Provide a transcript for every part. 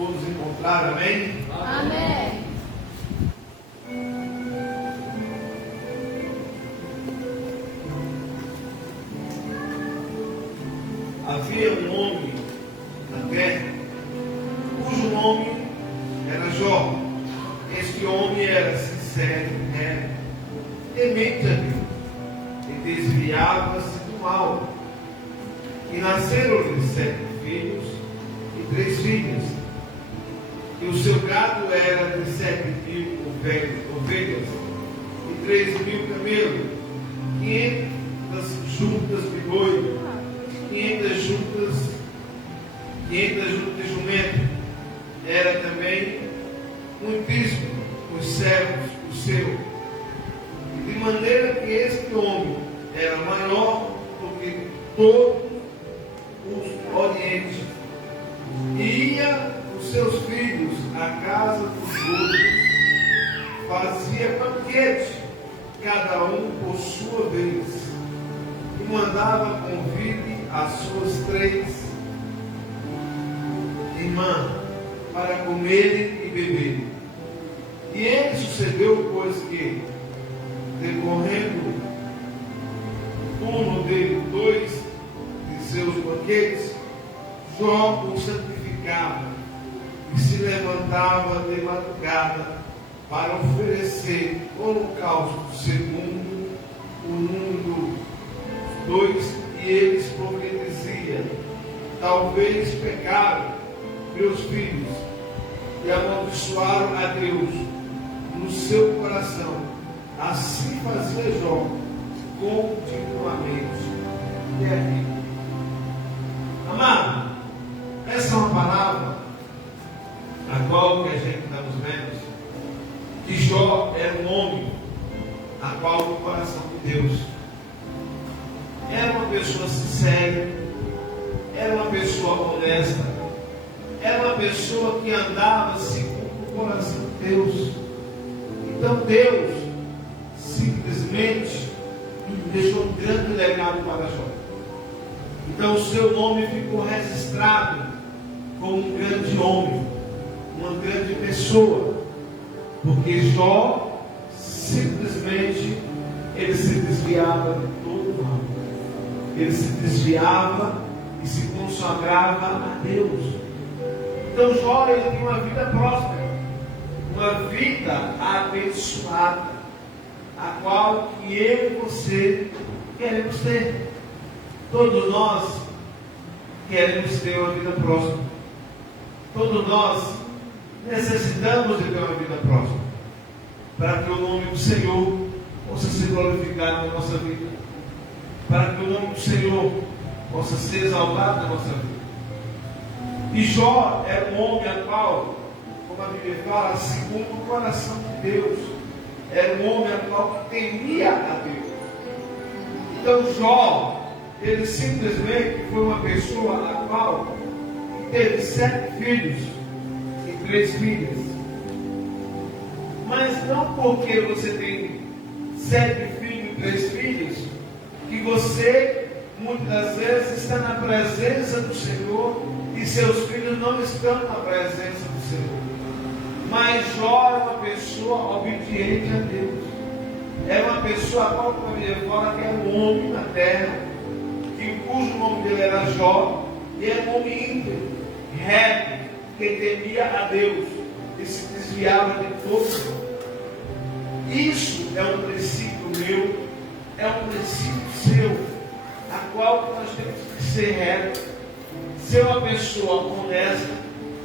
todos encontraram, amém? Amém. Havia um homem na terra, cujo nome era Jó. Este homem era sincero, reto, temente a Deus, e desviava-se do mal. E nasceram-lhe 7 filhos e 3 filhas. E o seu gado era de 7.000 ovelhas e 3.000 camelos, 500 juntas de boi, 500 juntas de jumento. Era também muitíssimo os servos do seu. E de maneira que este homem era maior do que todos os orientes. E ia os seus filhos à casa dos outros, fazia banquete, cada um por sua vez, e mandava convite às suas 3 irmãs para comerem e beberem. E ele sucedeu, pois que, decorrendo o turno de 2 de seus banquetes, Jó o santificava e se levantava de madrugada para oferecer holocausto segundo o número dos 2, e eles profetiziam: talvez pecaram meus filhos e amaldiçoaram a Deus no seu coração. Assim fazia Jó continuamente. E aqui, amado, essa é uma palavra a qual que a gente estamos vendo que Jó era um homem a qual o coração de Deus. Era uma pessoa sincera, era uma pessoa honesta, era uma pessoa que andava segundo o coração de Deus. Então Deus simplesmente deixou um grande legado para Jó. Então o seu nome ficou registrado como um grande homem, uma grande pessoa, porque Jó simplesmente ele se desviava de todo o mal. Ele se desviava e se consagrava a Deus. Então Jó ele tinha uma vida próspera, uma vida abençoada, a qual que eu e você queremos ter. Todos nós queremos ter uma vida próspera. Todos nós necessitamos de ter uma vida próspera, para que o nome do Senhor possa ser glorificado na nossa vida, para que o nome do Senhor possa ser exaltado na nossa vida. E Jó era um homem a qual, como a Bíblia fala, segundo o coração de Deus, era um homem a qual temia a Deus. Então Jó, ele simplesmente foi uma pessoa a qual teve 7 filhos e 3 filhas. Mas não porque você tem 7 filhos e 3 filhos, que você muitas das vezes está na presença do Senhor e seus filhos não estão na presença do Senhor. Mas Jó é uma pessoa obediente a Deus. É uma pessoa a qual a Bíblia fala que é um homem na terra, cujo nome dele era Jó, e é um homem íntegro, reto, que temia a Deus e se desviava de todo. Isso é um princípio meu, é um princípio seu, a qual nós temos que ser reto, ser uma pessoa honesta,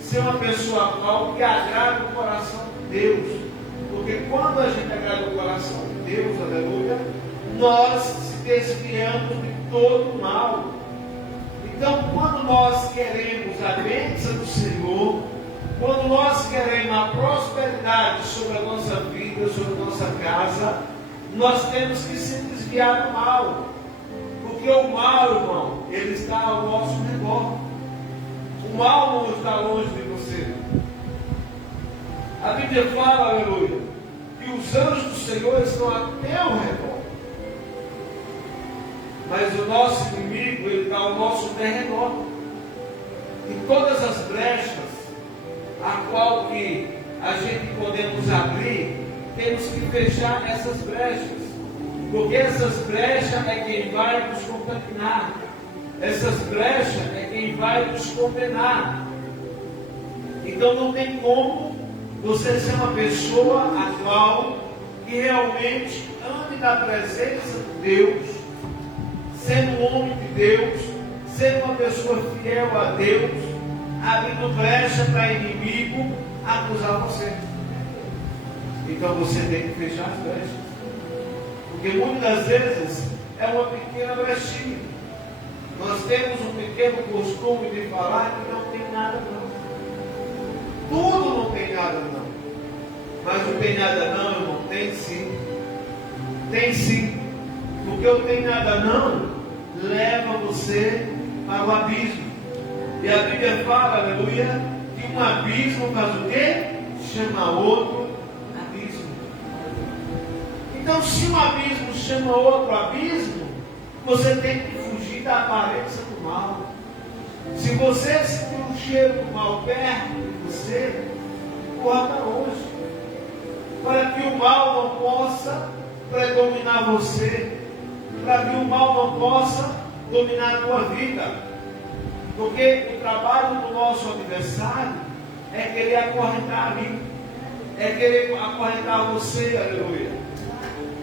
ser uma pessoa a qual que agrada o coração de Deus. Porque quando a gente agrada o coração de Deus, aleluia, nós se desviamos de todo o mal. Então, quando nós queremos a bênção do Senhor, quando nós queremos a prosperidade sobre a nossa vida, sobre a nossa casa, nós temos que se desviar do mal. Porque o mal, irmão, ele está ao nosso redor. O mal não está longe de você. A Bíblia fala, aleluia, que os anjos do Senhor estão a teu redor. Mas o nosso inimigo, ele está ao nosso derredor. Em todas as brechas a qual que a gente podemos abrir, temos que fechar essas brechas. Porque essas brechas é quem vai nos contaminar. Essas brechas é quem vai nos condenar. Então não tem como você ser uma pessoa a qual que realmente ande na presença de Deus, sendo um homem de Deus, sendo uma pessoa fiel a Deus, abrindo brecha para inimigo acusar você. Então você tem que fechar as brechas. Porque muitas vezes é uma pequena brechinha. Nós temos um pequeno costume de falar que não tem nada não. Tudo não tem nada não. Mas o tem nada não, irmão, tem sim. Tem sim. Porque o tem nada não leva você para o abismo. E a Bíblia fala, aleluia, que um abismo faz o quê? Chama outro abismo. Então, se um abismo chama outro abismo, você tem que fugir da aparência do mal. Se você sentir um cheiro do mal perto de você, corra para longe, para que o mal não possa predominar você, para que o mal não possa dominar a tua vida. Porque o trabalho do nosso adversário é querer acorrentar ali, é querer acorrentar você, aleluia.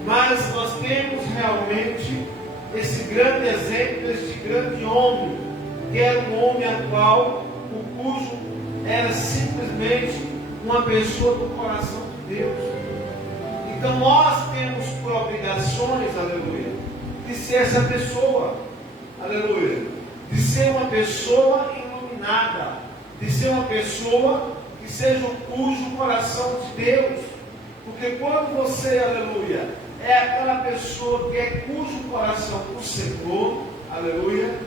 Mas nós temos realmente esse grande exemplo, este grande homem, que era um homem atual, o cujo era simplesmente uma pessoa do coração de Deus. Então nós temos por obrigações, aleluia, de ser essa pessoa, aleluia, de ser uma pessoa iluminada, de ser uma pessoa que seja o cujo coração de Deus. Porque quando você, aleluia, é aquela pessoa que é cujo coração o Senhor, aleluia,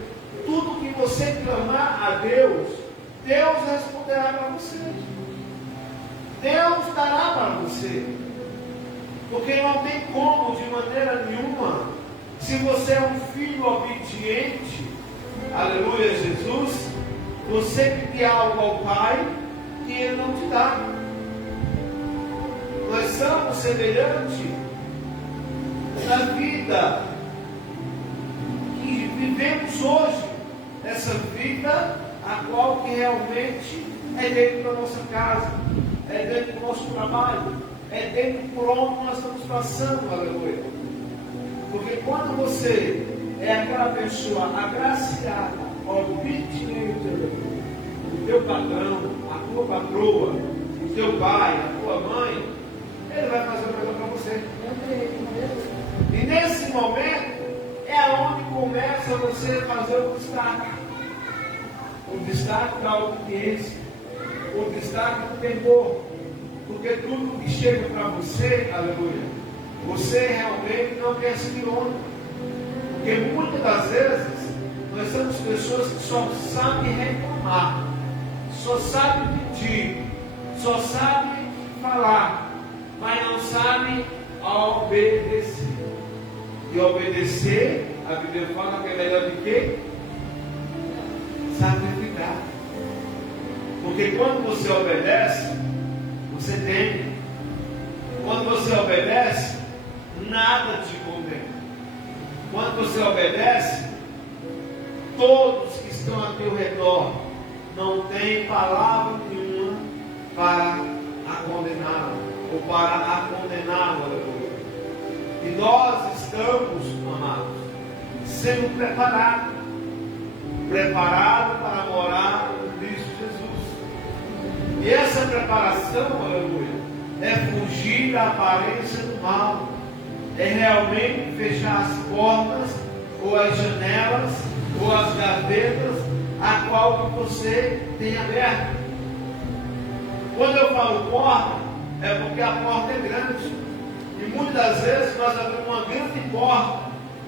tudo que você clamar a Deus, Deus responderá para você. Deus dará para você. Porque não tem como, de maneira nenhuma, se você é um filho obediente, aleluia, Jesus, você pedir algo ao Pai que Ele não te dá. Nós somos semelhantes na vida que vivemos hoje, essa vida a qual que realmente é dentro da nossa casa, é dentro do nosso trabalho, é dentro por onde nós estamos passando, aleluia. Porque quando você é aquela pessoa agraciada, obediente, o teu patrão, a tua patroa, o teu pai, a tua mãe, ele vai fazer uma coisa para você. E nesse momento é onde começa você a fazer o destaque. O destaque da obediência, o destaque do temor. Porque tudo que chega para você, aleluia, você realmente não quer seguir onda. Porque muitas das vezes nós somos pessoas que só sabem reclamar, só sabem pedir, só sabem falar, mas não sabem obedecer. E obedecer, a Bíblia fala que é melhor do que sacrificar. Porque quando você obedece, você tem. Quando você obedece, nada te condena. Quando você obedece, todos que estão ao teu redor não têm palavra nenhuma para a condená-lo ou para a condená-lo. E nós estamos, amados, sendo preparados para morar em Cristo Jesus. E essa preparação, aleluia, é fugir da aparência do mal, é realmente fechar as portas, ou as janelas, ou as gavetas, a qual que você tem aberto. Quando eu falo porta, é porque a porta é grande. E muitas das vezes nós abrimos uma grande porta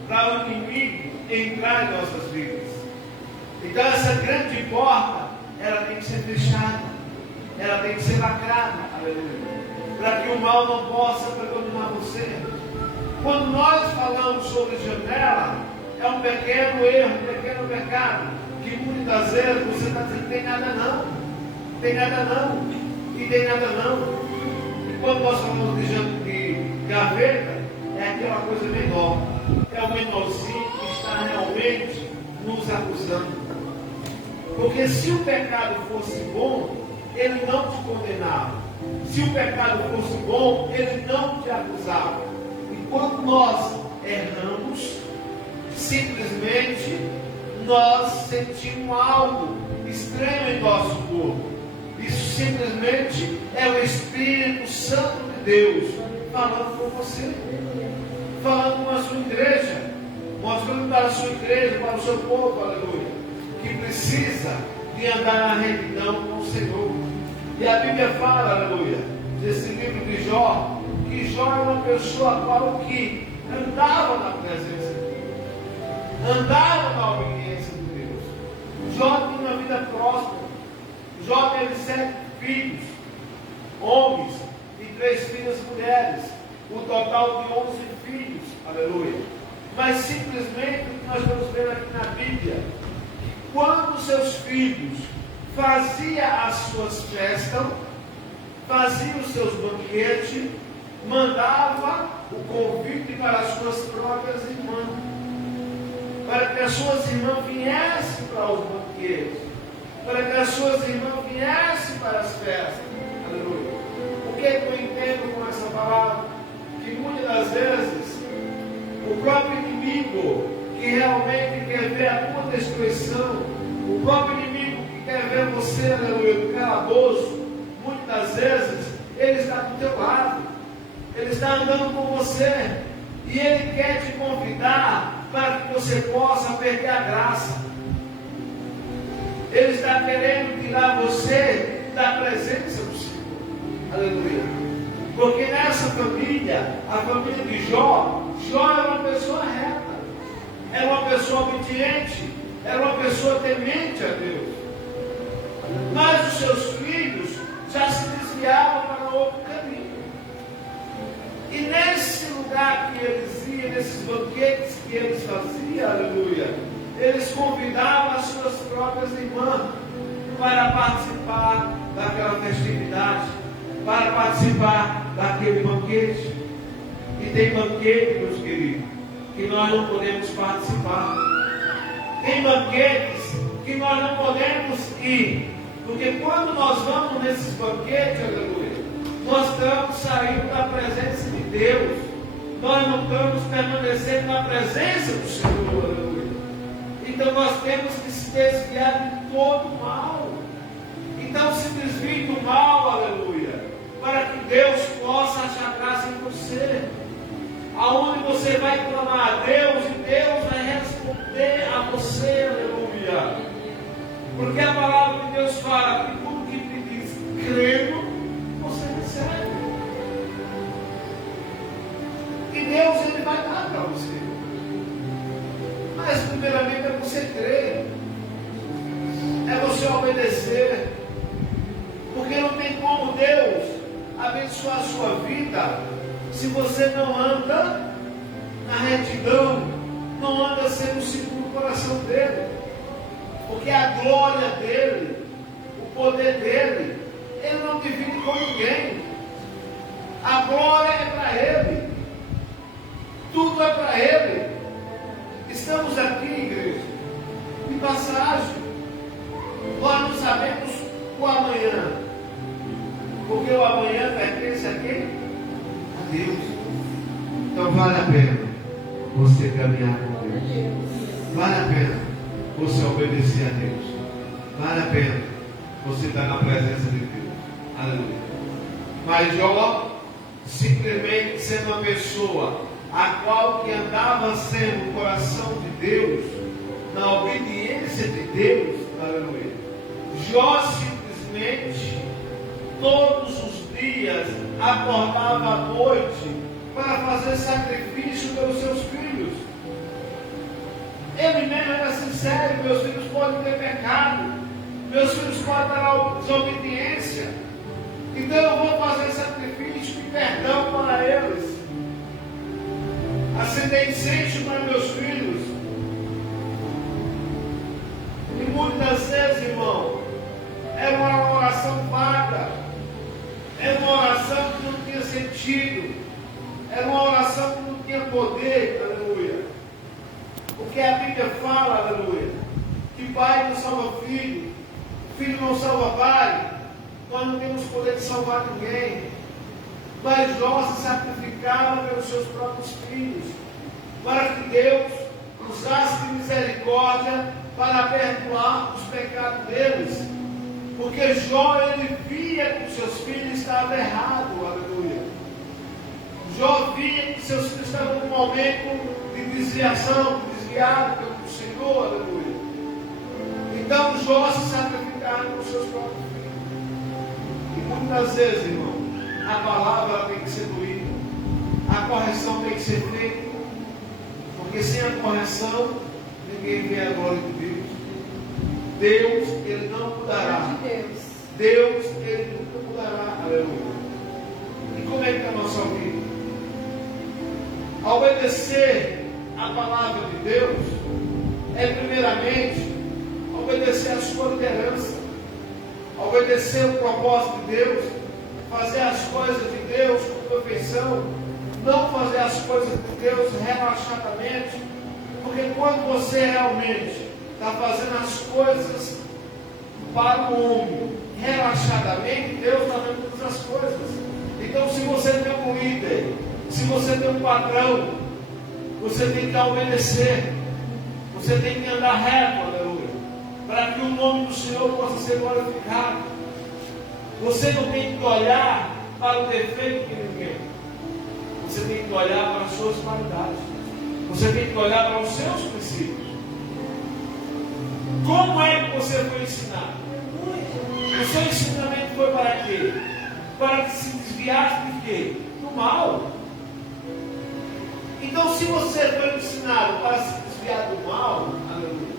para o inimigo entrar em nossas vidas. Então essa grande porta, ela tem que ser fechada, ela tem que ser lacrada, aleluia, para que o mal não possa predominar você. Quando nós falamos sobre janela, é um pequeno erro, um pequeno pecado, que muitas das vezes você está dizendo que tem nada não. Tem nada não. E tem nada não. E quando nós falamos de gaveta, é aquela coisa menor. É o menorzinho que está realmente nos acusando. Porque se o pecado fosse bom, ele não te condenava. Se o pecado fosse bom, ele não te acusava. E quando nós erramos, simplesmente nós sentimos algo estranho em nosso corpo. Isso simplesmente é o Espírito Santo de Deus falando com você, falando com a sua igreja, mostrando para a sua igreja, para o seu povo, aleluia, que precisa de andar na retidão com o Senhor. E a Bíblia fala, aleluia, desse livro de Jó, que Jó é uma pessoa qual que andava na presença de Deus, andava na obediência de Deus. Jó tinha uma vida próspera. Jó teve 7 filhos, homens, e 3 filhas mulheres, o total de 11 filhos, aleluia. Mas simplesmente o que nós vamos ver aqui na Bíblia, quando seus filhos faziam as suas festas, faziam os seus banquetes, mandava o convite para as suas próprias irmãs, para que as suas irmãs viessem para os banquetes, para que as suas irmãs viessem para as festas. Aleluia. O que eu entendo com essa palavra? Que muitas das vezes o próprio inimigo que realmente quer ver a tua destruição, o próprio inimigo que quer ver você, aleluia, no calabouço, muitas das vezes ele está do teu lado, ele está andando com você e ele quer te convidar para que você possa perder a graça. Ele está querendo tirar você da presença do Senhor. Aleluia. Porque nessa família, a família de Jó, Jó era uma pessoa reta, era uma pessoa obediente, era uma pessoa temente a Deus. Mas os seus filhos já se desviavam para outro caminho. E nesse lugar que eles iam, nesses banquetes que eles faziam, aleluia, eles convidavam as suas próprias irmãs para participar daquela festividade, para participar daquele banquete. E tem banquete, meus queridos, que nós não podemos participar. Tem banquetes que nós não podemos ir, porque quando nós vamos nesses banquetes, aleluia, nós estamos saindo da presença de Deus, nós não estamos permanecendo na presença do Senhor, aleluia. Então nós temos que se desviar de todo mal. Então se desvie do mal, aleluia, para que Deus possa achar graça em você. Aonde você vai clamar a Deus e Deus vai responder a você, aleluia. Porque a palavra de Deus fala que tudo que pedis crendo, você recebe. E Deus ele vai dar para você. Mas primeiramente é você crer, é você obedecer, porque não tem como Deus abençoar a sua vida se você não anda na retidão, não anda sendo segundo o coração dele, porque a glória dele, o poder dele, ele não divide com ninguém. A glória é para ele, tudo é para ele. Estamos aqui, igreja, de passagem. Nós não sabemos o amanhã, porque o amanhã pertence a quem? A Deus. Então vale a pena você caminhar com Deus, vale a pena você obedecer a Deus, vale a pena você estar na presença de Deus. Aleluia. Mas Jó, simplesmente sendo uma pessoa a qual que andava sendo o coração de Deus, na obediência de Deus, aleluia, Jó simplesmente todos os dias acordava à noite para fazer sacrifício pelos seus filhos. Ele mesmo era sincero: meus filhos podem ter pecado, meus filhos podem dar desobediência, então eu vou fazer sacrifício e perdão para eles, acender incenso para meus filhos. E muitas vezes, irmão, era uma oração sentido. Era uma oração que não tinha poder, aleluia. Porque a Bíblia fala, aleluia, que pai não salva filho, filho não salva pai. Nós não temos poder de salvar ninguém. Mas Jó se sacrificava pelos seus próprios filhos, para que Deus usasse de misericórdia para perdoar os pecados deles. Porque Jó, ele via que os seus filhos estavam errados, aleluia. Jó via que os seus filhos estavam num momento de desviação, desviado pelo Senhor, aleluia. Então Jó se sacrificava pelos seus próprios filhos. E muitas vezes, irmão, a palavra tem que ser doída, a correção tem que ser feita, porque sem a correção, ninguém vê a glória de Deus. Deus, Ele não mudará. Deus, Ele nunca mudará. Aleluia. E como é que é a nossa vida? A obedecer a palavra de Deus é primeiramente obedecer a sua liderança, obedecer o propósito de Deus, fazer as coisas de Deus com perfeição, não fazer as coisas de Deus relaxadamente, porque quando você realmente está fazendo as coisas para o homem relaxadamente, Deus está vendo todas as coisas. Então, se você tem um líder, se você tem um padrão, você tem que obedecer, você tem que andar reto, aleluia, para que o nome do Senhor possa ser glorificado. Você não tem que olhar para o defeito de ninguém, você tem que olhar para as suas qualidades, você tem que olhar para os seus princípios. Como é que você foi ensinado? O seu ensinamento foi para quê? Para que se desviasse de quê? Do mal. Então, se você foi ensinado para se desviar do mal, aleluia,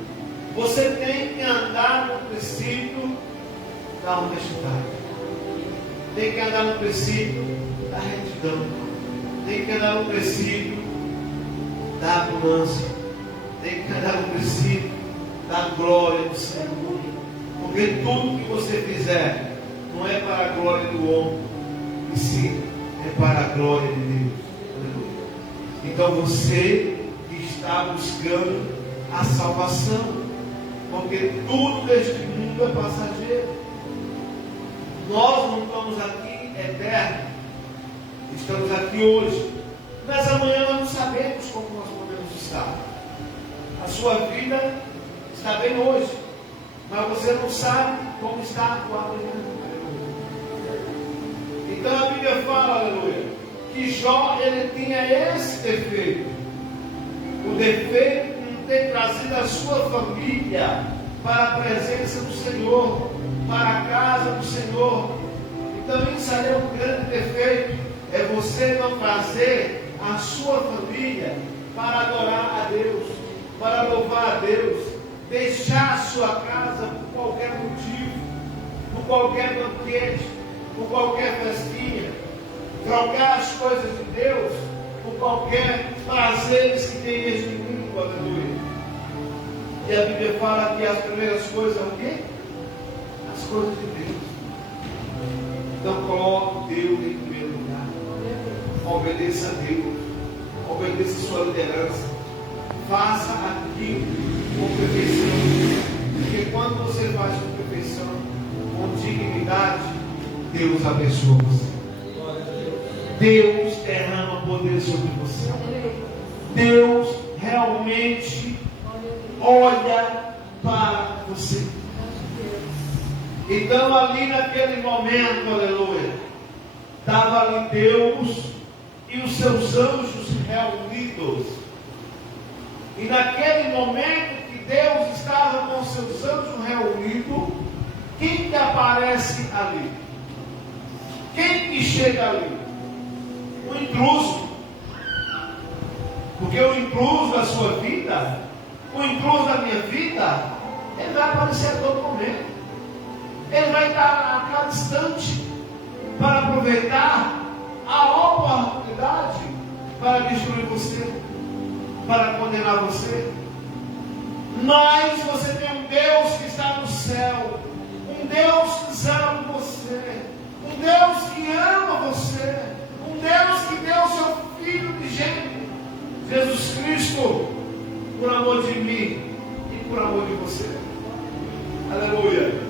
você tem que andar no princípio da honestidade, tem que andar no princípio da retidão, tem que andar no princípio da abundância, tem que andar no princípio da glória do Senhor. Porque tudo que você fizer não é para a glória do homem, e sim é para a glória de Deus. Aleluia. Então você está buscando a salvação, porque tudo deste mundo é passageiro. Nós não estamos aqui eternos, estamos aqui hoje, mas amanhã nós não sabemos como nós podemos estar. A sua vida está bem hoje, mas você não sabe como está o amanhã. Então a Bíblia fala, aleluia, que Jó, ele tinha esse defeito, o defeito de não ter trazido a sua família para a presença do Senhor, para a casa do Senhor. Então isso aí é um grande defeito, é você não trazer a sua família para adorar a Deus, para louvar a Deus, deixar a sua casa por qualquer motivo, por qualquer banquete, por qualquer festinha, trocar as coisas de Deus por qualquer prazeres que tem neste mundo, aleluia. E a Bíblia fala que as primeiras coisas são o quê? As coisas de Deus. Então coloque Deus em primeiro lugar, obedeça a Deus, obedeça a sua liderança, faça aquilo com perfeição, porque quando você faz com perfeição, com dignidade, Deus abençoa você. Deus derrama poder sobre você. Deus realmente olha para você. Então ali naquele momento, aleluia, estava ali Deus e os seus anjos reunidos. E naquele momento que Deus estava com os seus anjos reunidos, quem que aparece ali? Quem que chega ali? O intruso. Porque o intruso da sua vida, o intruso da minha vida, ele vai aparecer a todo momento. Ele vai estar a cada instante para aproveitar a oportunidade para destruir você, para condenar você. Mas você tem um Deus que está no céu, um Deus que zela por você, um Deus que ama você, um Deus que deu o seu Filho unigênito, Jesus Cristo, por amor de mim e por amor de você. Aleluia.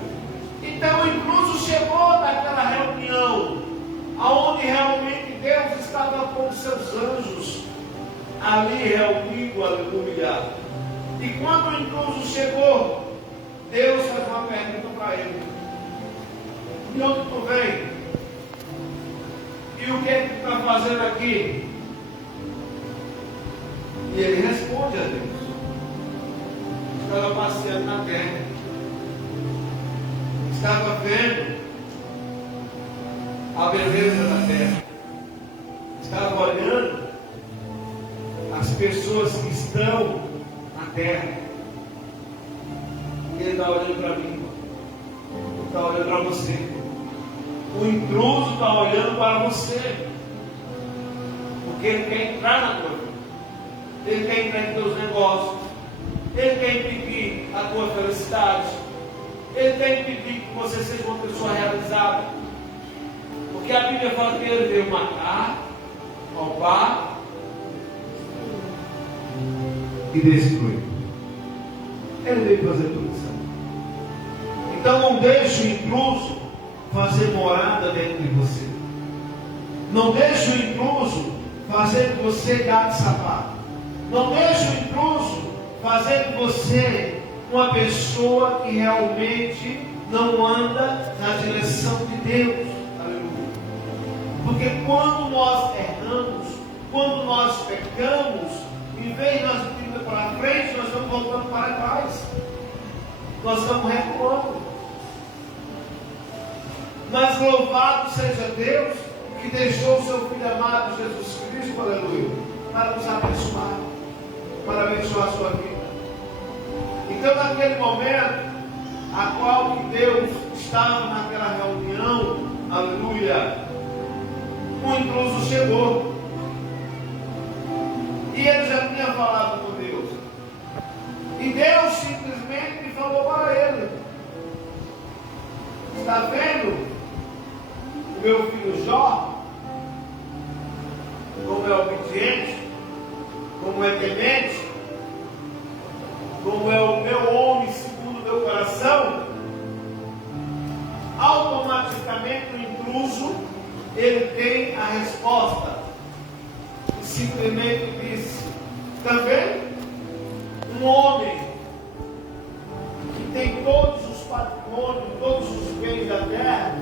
Então o intruso chegou naquela reunião, aonde realmente Deus estava com os seus anjos ali reunido, aleluia. E quando o intruso chegou, Deus fez uma pergunta para ele: de onde tu vem? E o que é que tu está fazendo aqui? E ele responde a Deus: estava passeando na terra, estava vendo a beleza da terra, estava olhando as pessoas que estão na terra. Ele está olhando para mim, ele está olhando para você. O intruso está olhando para você, porque ele quer entrar na tua vida, ele quer entrar em teus negócios, ele quer impedir a tua felicidade, ele quer impedir que você seja uma pessoa realizada, porque a Bíblia fala que ele veio matar, roubar e destruir. Ele veio fazer tudo isso. Então não deixe o intruso fazer morada dentro de você. Não deixe o intruso fazer de você gato sapato. Não deixe o intruso fazer de você uma pessoa que realmente não anda na direção de Deus. Aleluia. Porque quando nós erramos, quando nós pecamos, em vez de nós irmos para frente, nós estamos voltando para trás. Nós estamos recuando. Mas louvado seja Deus que deixou o seu Filho amado Jesus Cristo, aleluia, para nos abençoar, para abençoar a sua vida. Então naquele momento, a qual que Deus estava naquela reunião, aleluia, o intruso chegou. E ele já tinha falado com Deus. E Deus simplesmente falou para ele: está vendo o meu filho Jó, como é obediente, como é temente, como é o meu homem segundo o meu coração? Automaticamente o intruso, ele tem a resposta. E simplesmente disse: também um homem que tem todos os patrimônios, todos os bens da terra,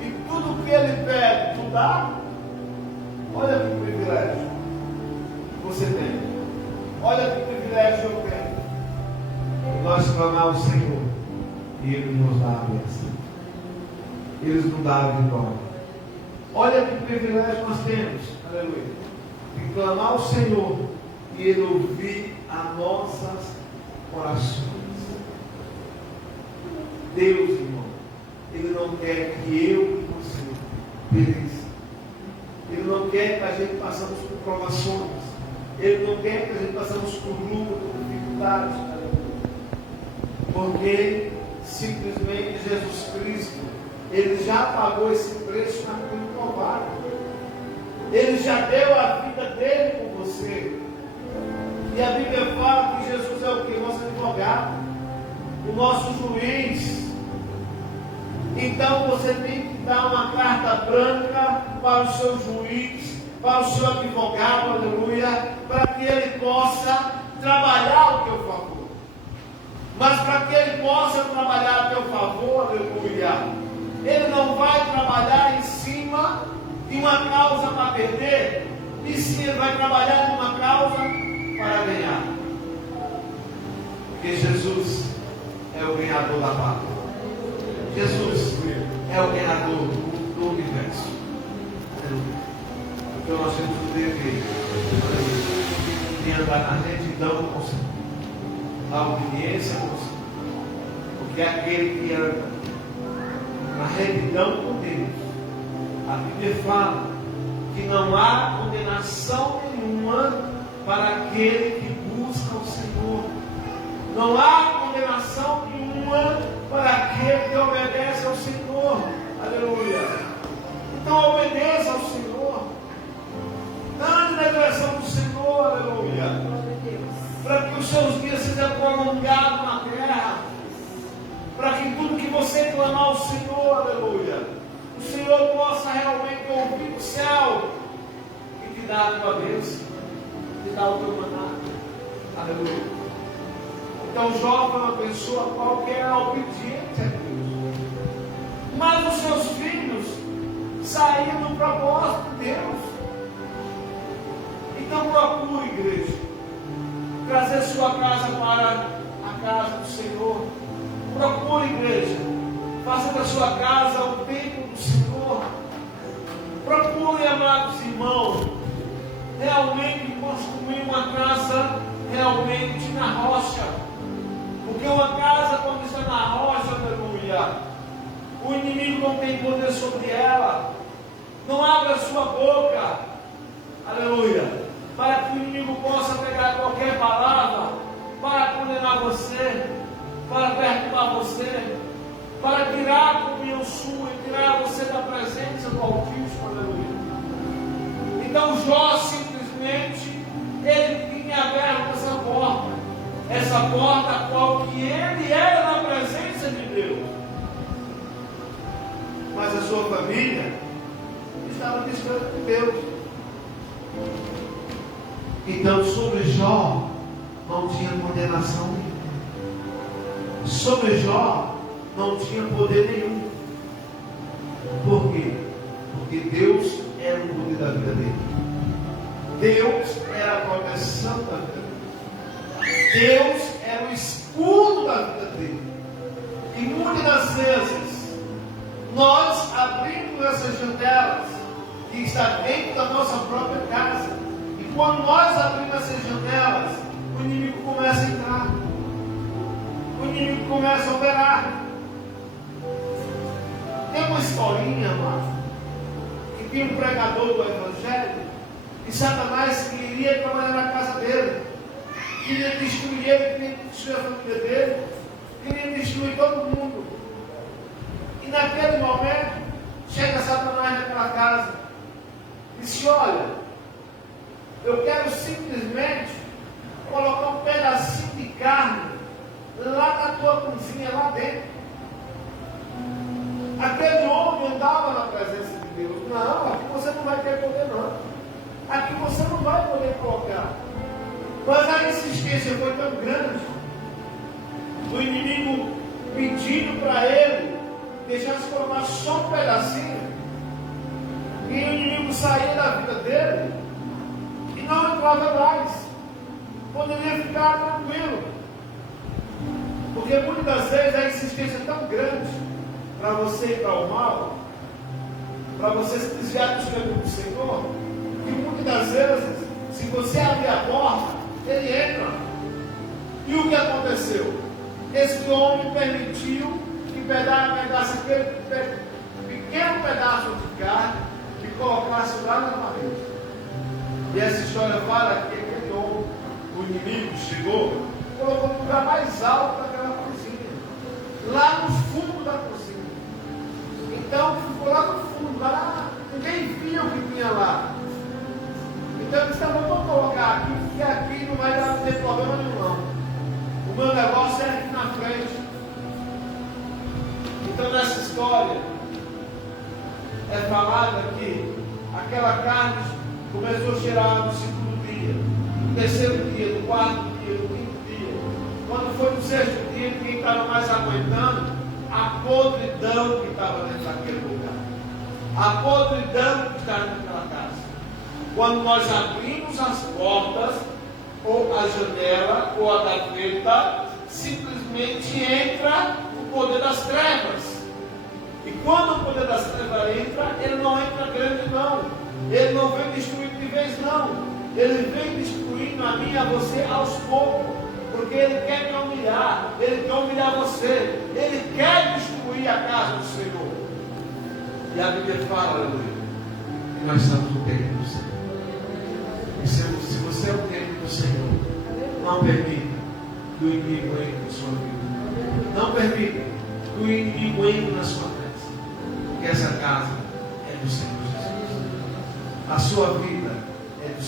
e tudo que ele pede, tu dá? Olha que privilégio você tem. Olha que privilégio eu tenho. Nós clamar ao Senhor e Ele nos dá a bênção. Ele nos dá a vitória. Olha que privilégio nós temos, aleluia, de clamar ao Senhor e Ele ouvir as nossas orações. Deus, irmão, Ele não quer que eu e você pereça. Ele não quer que a gente passemos por provações. Ele não quer que a gente passemos por luta, por dificuldades. Porque simplesmente Jesus Cristo, Ele já pagou esse preço na cruz do Calvário. Ele já deu a vida dele por você. E a Bíblia fala que Jesus é o que? Nosso advogado, o nosso juiz. Então você tem que dar uma carta branca para o seu juiz, para o seu advogado, aleluia, para que ele possa trabalhar ao teu favor. Mas para que ele possa trabalhar a teu favor, aleluia, ele não vai trabalhar em cima de uma causa para perder, e sim ele vai trabalhar em uma causa para ganhar. Porque Jesus é o ganhador da pátria. Jesus é o ganhador do universo. Então nós temos o dever de andar na retidão com o Senhor, na obediência com o Senhor. Porque aquele que anda na retidão com Deus, a Bíblia fala que não há condenação nenhuma para aquele que busca o Senhor. Não há condenação nenhuma para aquele que obedece ao Senhor. Aleluia. Então obedeça ao Senhor. Ande na direção do Senhor, aleluia. Para que os seus dias sejam prolongados na terra. Para que tudo que você clamar ao Senhor, aleluia, o Senhor possa realmente ouvir o céu e te dar a tua bênção, te dar o teu maná. Aleluia. Então Jó foi uma pessoa qual que era obediente a Deus. Mas os seus filhos saíram do propósito de Deus. Então procure, igreja, trazer sua casa para a casa do Senhor. Procure, igreja, fazer da sua casa o templo do Senhor. Procure, amados irmãos, realmente construir uma casa realmente na rocha. Porque uma casa, quando está na rocha, aleluia, o inimigo não tem poder sobre ela. Não abra sua boca, aleluia, para que o inimigo possa pegar qualquer palavra para condenar você, para perturbar você, para tirar a comunhão sua e tirar você da presença do Altíssimo, aleluia. Então Jó simplesmente, ele tinha aberto essa porta a qual que ele era na presença de Deus. Mas a sua família estava distante de Deus. Então sobre Jó não tinha condenação nenhuma. Sobre Jó não tinha poder nenhum. Por quê? Porque Deus era o poder da vida dele. Deus era a proteção da vida dele. Deus era o escudo da vida dele. E muitas das vezes nós abrimos essas janelas que está dentro da nossa própria casa. E quando nós abrimos essas janelas, o inimigo começa a entrar. O inimigo começa a operar. Tem uma historinha, amado, que tinha um pregador do Evangelho e Satanás queria trabalhar na casa dele. Queria destruir ele, queria destruir a família dele, queria destruir todo mundo. E naquele momento, chega Satanás naquela casa e disse: olha, eu quero simplesmente colocar um pedacinho de carne lá na tua cozinha, lá dentro. Aquele homem andava na presença de Deus. Não, aqui você não vai ter poder não. Aqui você não vai poder colocar. Mas a insistência foi tão grande, o inimigo pedindo para ele deixasse colocar só um pedacinho, e o inimigo saía da vida dele e não entrava mais. Poderia ficar tranquilo. Porque muitas das vezes a insistência é tão grande para você ir para o mal, para você se desviar dos caminhos do Senhor, que muitas das vezes, se você abrir a porta, ele entra. E o que aconteceu? Esse homem permitiu que pegasse aquele pequeno pedaço de carne e colocasse lá na parede. E essa história fala que aquele homem, o inimigo, chegou, colocou no lugar mais alto daquela cozinha, lá no fundo da cozinha. Então ficou lá no fundo, lá ninguém via o que tinha lá. Então ele disse: não, vou colocar aqui, porque aqui não vai ter problema nenhum não. O meu negócio é aqui na frente. Então nessa história é falado que aquela carne começou a cheirar no segundo dia, no terceiro dia, no quarto dia, no quinto dia. Quando foi no sexto dia, quem estava mais aguentando a podridão que estava dentro daquele lugar, a podridão que estava naquela casa. Quando nós abrimos as portas, ou a janela, ou a gaveta, simplesmente entra o poder das trevas. E quando o poder das trevas entra, ele não entra grande não. Ele não vem destruir de vez não. Ele vem destruindo a mim e a você aos poucos. Porque ele quer me humilhar. Ele quer humilhar você. Ele quer destruir a casa do Senhor. E a Bíblia fala, aleluia, que nós estamos no templo do Senhor. E se você é o templo do Senhor, não permita que o inimigo entre na sua vida. Não permita que o inimigo entre na sua casa. Porque essa casa é do Senhor Jesus. A sua vida é do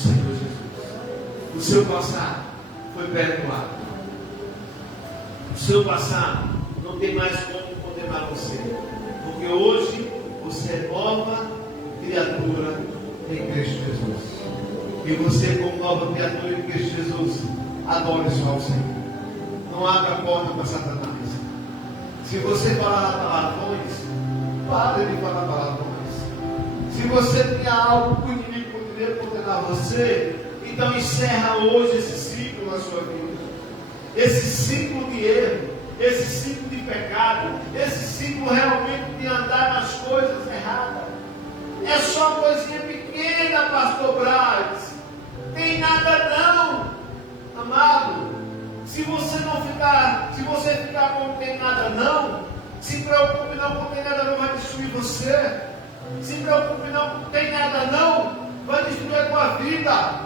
O seu passado foi perdoado. O seu passado não tem mais como condenar você. Porque hoje você é nova criatura em Cristo Jesus. E você, como nova criatura em Cristo Jesus, adore só ao Senhor. Não abra a porta para Satanás. Se você falar palavrões, pare de falar palavrões. Se você tinha algo que o inimigo poderia condenar você, então encerra hoje esse ciclo na sua vida. Esse ciclo de erro, esse ciclo de pecado, esse ciclo realmente de andar nas coisas erradas. É só coisinha pequena, pastor Braz. Tem nada não, amado. Se você ficar com tem nada não, se preocupe não, com tem nada não vai destruir você. Se preocupe não, com tem nada não, vai destruir a tua vida.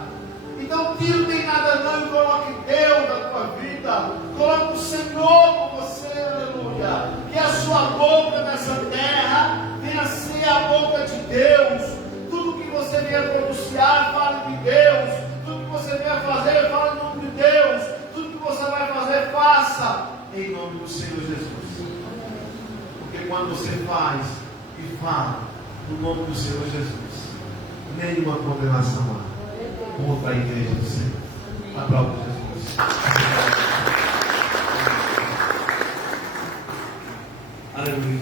Então tira o tem nada não e coloque Deus na tua vida. Coloque o Senhor com você, aleluia. Que a sua boca nessa terra venha ser a boca de Deus. Tudo que você venha pronunciar, fale de Deus. Tudo que você venha fazer, fale em nome de Deus. Tudo que você vai fazer, faça em nome do Senhor Jesus. Porque quando você faz e fala no nome do Senhor Jesus, nenhuma condenação há contra a igreja do Senhor. Aplauda Jesus. Aleluia.